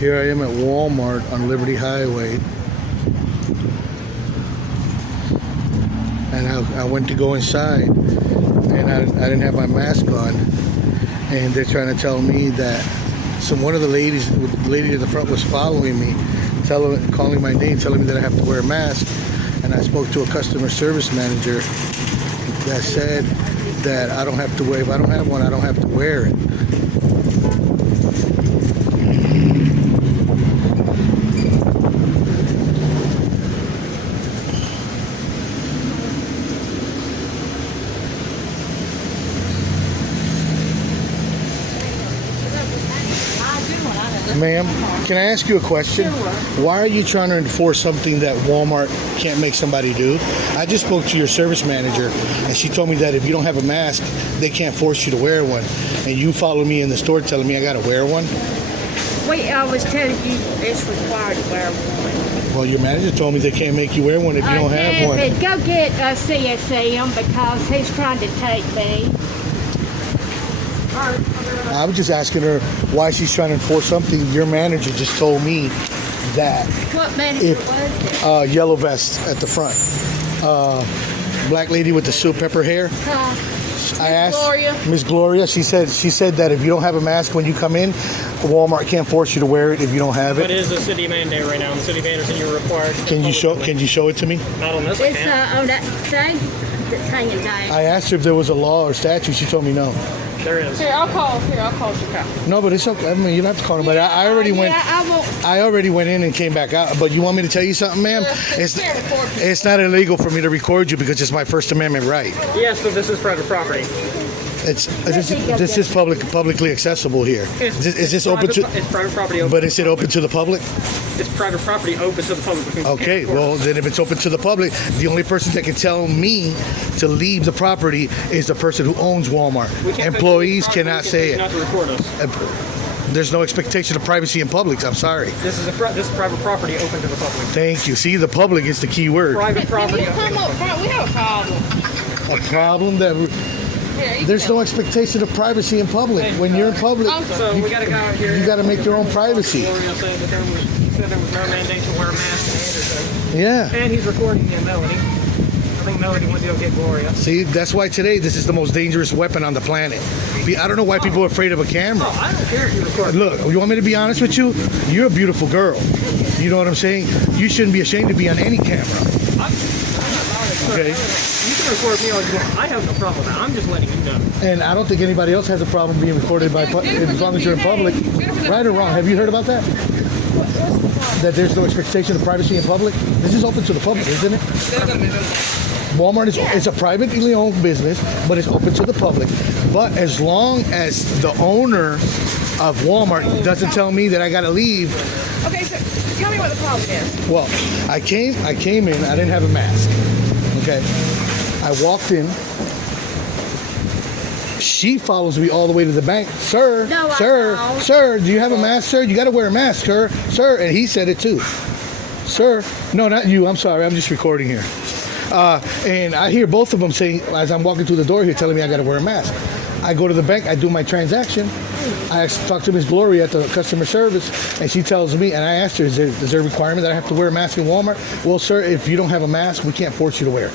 Here I am at Walmart on Liberty Highway. And I went to go inside and I didn't have my mask on. And they're trying to tell me that one of the lady at the front was following me, calling my name, telling me that I have to wear a mask. And I spoke to a customer service manager that said that I don't have to wear, if I don't have one, I don't have to wear it. Ma'am, can I ask you a question? Sure. Why are you trying to enforce something that Walmart can't make somebody do? I just spoke to your service manager, and she told me that if you don't have a mask, they can't force you to wear one. And you follow me in the store telling me I got to wear one? Wait, I was telling you it's required to wear one. Well, your manager told me they can't make you wear one if you don't have one. David, go get CSM because he's trying to take me. I was just asking her why she's trying to enforce something. Your manager just told me that. What manager was it? Yellow vest at the front. Black lady with the salt pepper hair. I asked Miss Gloria. She said that if you don't have a mask when you come in, Walmart can't force you to wear it if you don't have it. It is a city mandate right now. The city mandate said you're required. Can you show it to me? Not on this It's account. on that thing that's hanging down. I asked her if there was a law or statute. She told me no. There is. Here, I'll call Chicago. No, but it's okay. I mean, you don't have to call nobody. I already went. I won't. I already went in and came back out. But you want me to tell you something, ma'am? It's not illegal for me to record you because it's my First Amendment right. Yes, but this is private property. This is publicly accessible here. Is this open to? It's private property. Open But is it open to the public? It's private property open to the public. Okay, well then if it's open to the public, the only person that can tell me to leave the property is the person who owns Walmart. Employees cannot say it. Not to record us. There's no expectation of privacy in public. I'm sorry. This is private property open to the public. Thank you. See, the public is the key word. Private property. Can you come up front? We have a problem. A problem that there's no expectation of privacy in public. When you're in public, So we got a guy out here. you got to make your own privacy. Gloria said that there was no mandate to wear a mask in Anderson. Yeah. And he's recording me and Melody. I think Melody went to go get Gloria. See, that's why today this is the most dangerous weapon on the planet. I don't know why people are afraid of a camera. Oh, I don't care if you record. Look, you want me to be honest with you? You're a beautiful girl. You know what I'm saying? You shouldn't be ashamed to be on any camera. Okay. You can record me all you want. I have no problem with that. I'm just letting you know. And I don't think anybody else has a problem being recorded as long as you're in public. Right or wrong? Have you heard about that? That there's no expectation of privacy in public? This is open to the public, isn't it? Walmart is a privately owned business, but it's open to the public. But as long as the owner of Walmart doesn't tell me that I got to leave. Okay, so tell me what the problem is. Well, I came in, I didn't have a mask. Okay. I walked in. She follows me all the way to the bank. Sir, sir, do you have a mask, sir? You got to wear a mask, sir. And he said it too. Sir, no, not you. I'm sorry. I'm just recording here. And I hear both of them saying, as I'm walking through the door here, telling me I got to wear a mask. I go to the bank. I do my transaction. I talk to Miss Gloria at the customer service, and she tells me, and I asked her, is there a requirement that I have to wear a mask in Walmart? Well, sir, if you don't have a mask, we can't force you to wear it.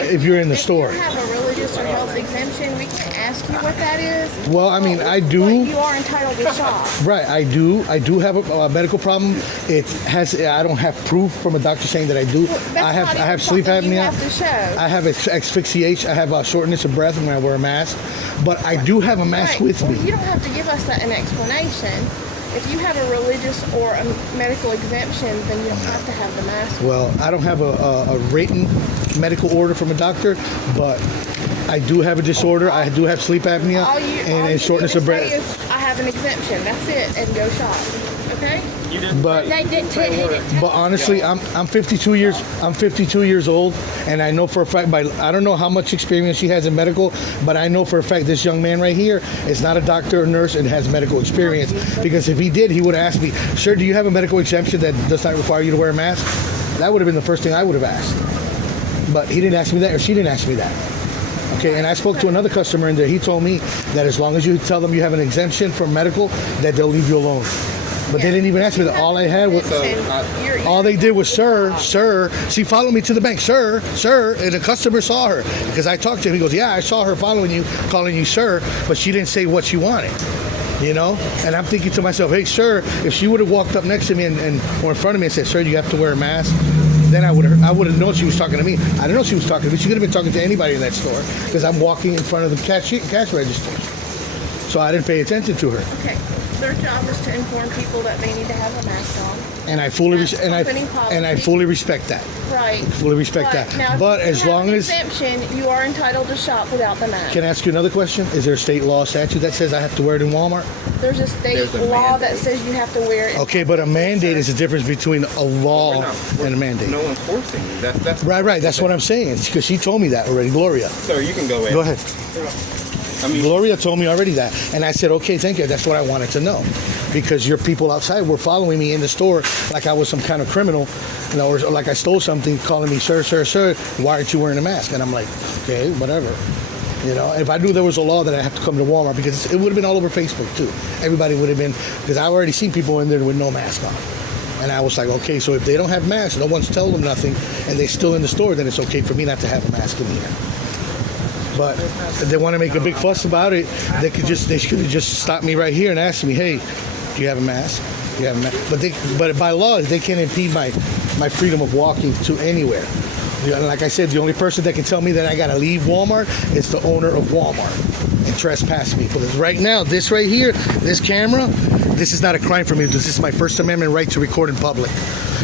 If you're in the store. If you have a religious or health exemption, we can't ask you what that is. Well, I mean, I do. But you are entitled to shop. Right, I do have a medical problem. I don't have proof from a doctor saying that I do. I have sleep apnea. You have to show. I have asphyxiation. I have shortness of breath when I wear a mask. But I do have a mask with me. You don't have to give us an explanation. If you have a religious or a medical exemption, then you don't have to have the mask. Well, I don't have a written medical order from a doctor, but I do have a disorder. I do have sleep apnea and shortness of breath. I have an exemption. That's it, and go shop. Okay? But They didn't tell you. But honestly, I'm 52 years old, and I know for a fact, I don't know how much experience she has in medical, but I know for a fact this young man right here is not a doctor or nurse and has medical experience. Because if he did, he would have asked me, sir, do you have a medical exemption that does not require you to wear a mask? That would have been the first thing I would have asked. But he didn't ask me that, or she didn't ask me that. Okay, and I spoke to another customer in there. He told me that as long as you tell them you have an exemption from medical, that they'll leave you alone. But they didn't even ask me that. All I had was, all they did was, sir. She followed me to the bank, sir. And the customer saw her because I talked to him. He goes, yeah, I saw her following you, calling you sir, but she didn't say what she wanted. You know, and I'm thinking to myself, hey, sir, if she would have walked up next to me and or in front of me and said, sir, you have to wear a mask, then I would have known she was talking to me. I didn't know she was talking to me. She could have been talking to anybody in that store because I'm walking in front of the cash register. So I didn't pay attention to her. Okay. Their job is to inform people that they need to have a mask on. And I fully respect that. Right. Fully respect that. Now, but if as you have long an as exemption, you are entitled to shop without the mask. Can I ask you another question? Is there a state law statute that says I have to wear it in Walmart? There's a state law that says you have to wear it. Okay, but a mandate is the difference between a law and a mandate. No one's forcing you. That's right. That's what I'm saying. Because she told me that already, Gloria. Sir, you can go in. Go ahead. Gloria told me already that, and I said, okay, thank you. That's what I wanted to know, because your people outside were following me in the store like I was some kind of criminal, you know, or like I stole something, calling me sir. Why aren't you wearing a mask? And I'm like, okay, whatever. You know, if I knew there was a law that I have to come to Walmart, because it would have been all over Facebook too. Everybody would have been, because I've already seen people in there with no mask on. And I was like, okay, so if they don't have masks, no one's telling them nothing, and they're still in the store, then it's okay for me not to have a mask in here. But if they want to make a big fuss about it, they could have just stopped me right here and asked me, hey, do you have a mask? Do you have a mask? But by law, they can't impede my freedom of walking to anywhere. Like I said, the only person that can tell me that I got to leave Walmart is the owner of Walmart and trespass me. Because right now, this right here, this camera, this is not a crime for me. This is my First Amendment right to record in public.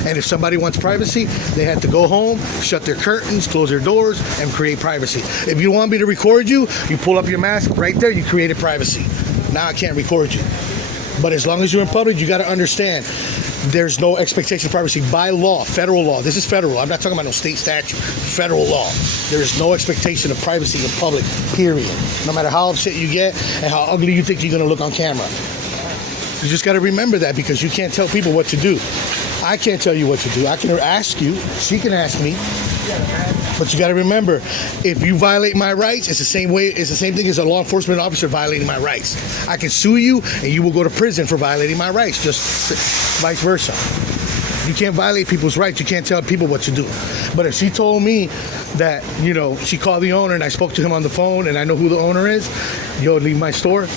And if somebody wants privacy, they have to go home, shut their curtains, close their doors, and create privacy. If you want me to record you, you pull up your mask right there, you created privacy. Now I can't record you. But as long as you're in public, you got to understand, there's no expectation of privacy by law, federal law. This is federal. I'm not talking about no state statute. Federal law. There is no expectation of privacy in public, period. No matter how upset you get and how ugly you think you're going to look on camera. You just got to remember that, because you can't tell people what to do. I can't tell you what to do. I can ask you. She can ask me. But you got to remember, if you violate my rights, it's the same thing as a law enforcement officer violating my rights. I can sue you, and you will go to prison for violating my rights, just vice versa. You can't violate people's rights. You can't tell people what to do. But if she told me that, you know, she called the owner and I spoke to him on the phone and I know who the owner is, yo, leave my store,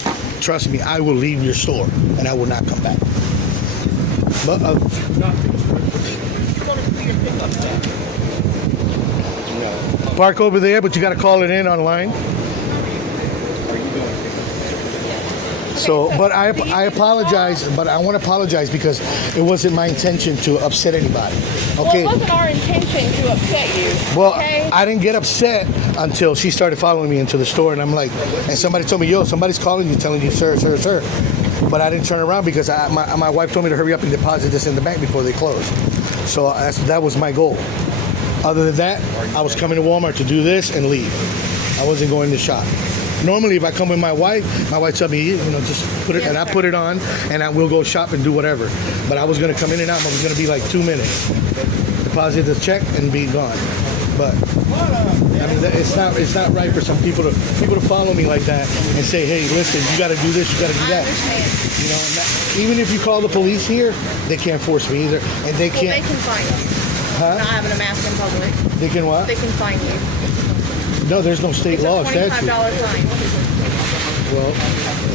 trust me, I will leave your store and I will not come back. But park over there, but you got to call it in online. So, but I apologize, but I want to apologize because it wasn't my intention to upset anybody. Okay. Well, it wasn't our intention to upset you. Well, okay? I didn't get upset until she started following me into the store, and I'm like, and somebody told me, yo, somebody's calling you, telling you, sir. But I didn't turn around because my wife told me to hurry up and deposit this in the bank before they close. So that was my goal. Other than that, I was coming to Walmart to do this and leave. I wasn't going to shop. Normally, if I come with my wife tells me, you know, just put it, and I put it on, and I will go shop and do whatever. But I was going to come in and out. It was going to be like 2 minutes, deposit the check, and be gone. But I mean, it's not right for some people to follow me like that and say, hey, listen, you got to do this, you got to do that. You know, and even if you call the police here, they can't force me either, and they can't. Well, they can fine you. Huh? Not having a mask in public. They can what? They can fine you. No, there's no state law It's a statute. $25 fine. Well,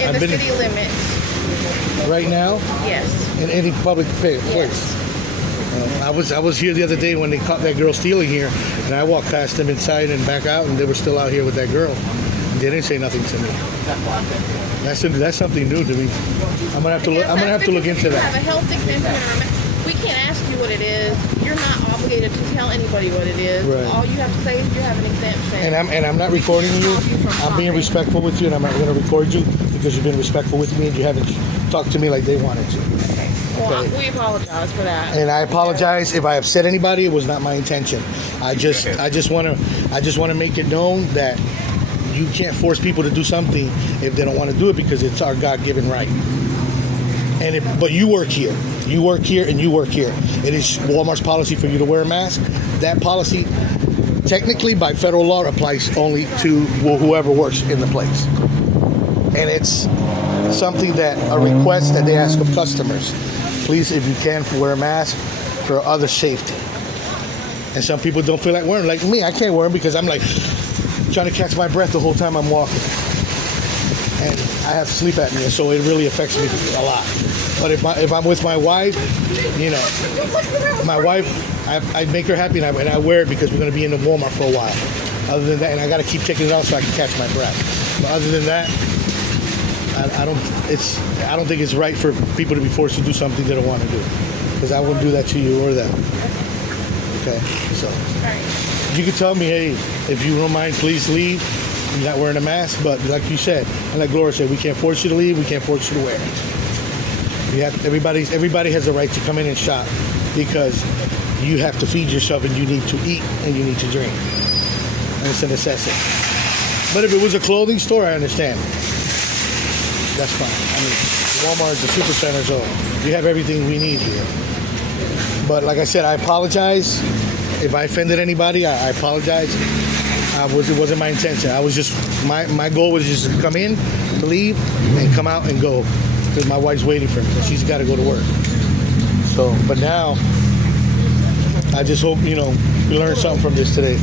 In I've the been city limits. right now Yes. in any public place. Yes. I was here the other day when they caught that girl stealing here, and I walked past them inside and back out, and they were still out here with that girl. And they didn't say nothing to me. That's something new to me. I'm gonna have to look. I'm gonna have to look into You that. have a health exemption. We can't ask you what it is. You're not obligated to tell anybody what it is. Right. All you have to say is you have an exemption. And I'm not recording you. I'm being respectful with you, and I'm not going to record you because you've been respectful with me and you haven't talked to me like they wanted to. Well, Okay. we apologize for that. And I apologize if I upset anybody. It was not my intention. I just want to make it known that you can't force people to do something if they don't want to do it, because it's our God-given right. But you work here. You work here and you work here. It is Walmart's policy for you to wear a mask. That policy, technically by federal law, applies only to whoever works in the place. And it's something a request that they ask of customers. please, if you can, wear a mask for other safety. And some people don't feel like wearing. Like me, I can't wear them because I'm like trying to catch my breath the whole time I'm walking, and I have sleep apnea, so it really affects me a lot. But if I'm with my wife, you know, my wife, I make her happy, and I wear it because we're going to be in the Walmart for a while. Other than that, and I got to keep taking it out so I can catch my breath. But other than that, I don't think it's right for people to be forced to do something they don't want to do, because I wouldn't do that to you or them. Okay, so you can tell me, hey, if you don't mind, please leave. You're not wearing a mask, but like you said, and like Gloria said, we can't force you to leave. We can't force you to wear it. You have everybody has the right to come in and shop because you have to feed yourself and you need to eat and you need to drink. And it's a necessity. But if it was a clothing store, I understand. That's fine. I mean, Walmart, the super center, so you have everything we need here. But like I said, I apologize. If I offended anybody, I apologize. It wasn't my intention. I was just, my goal was just to come in, leave, and come out and go. Because my wife's waiting for me. She's got to go to work. So, but now, I just hope, you know, you learned something from this today.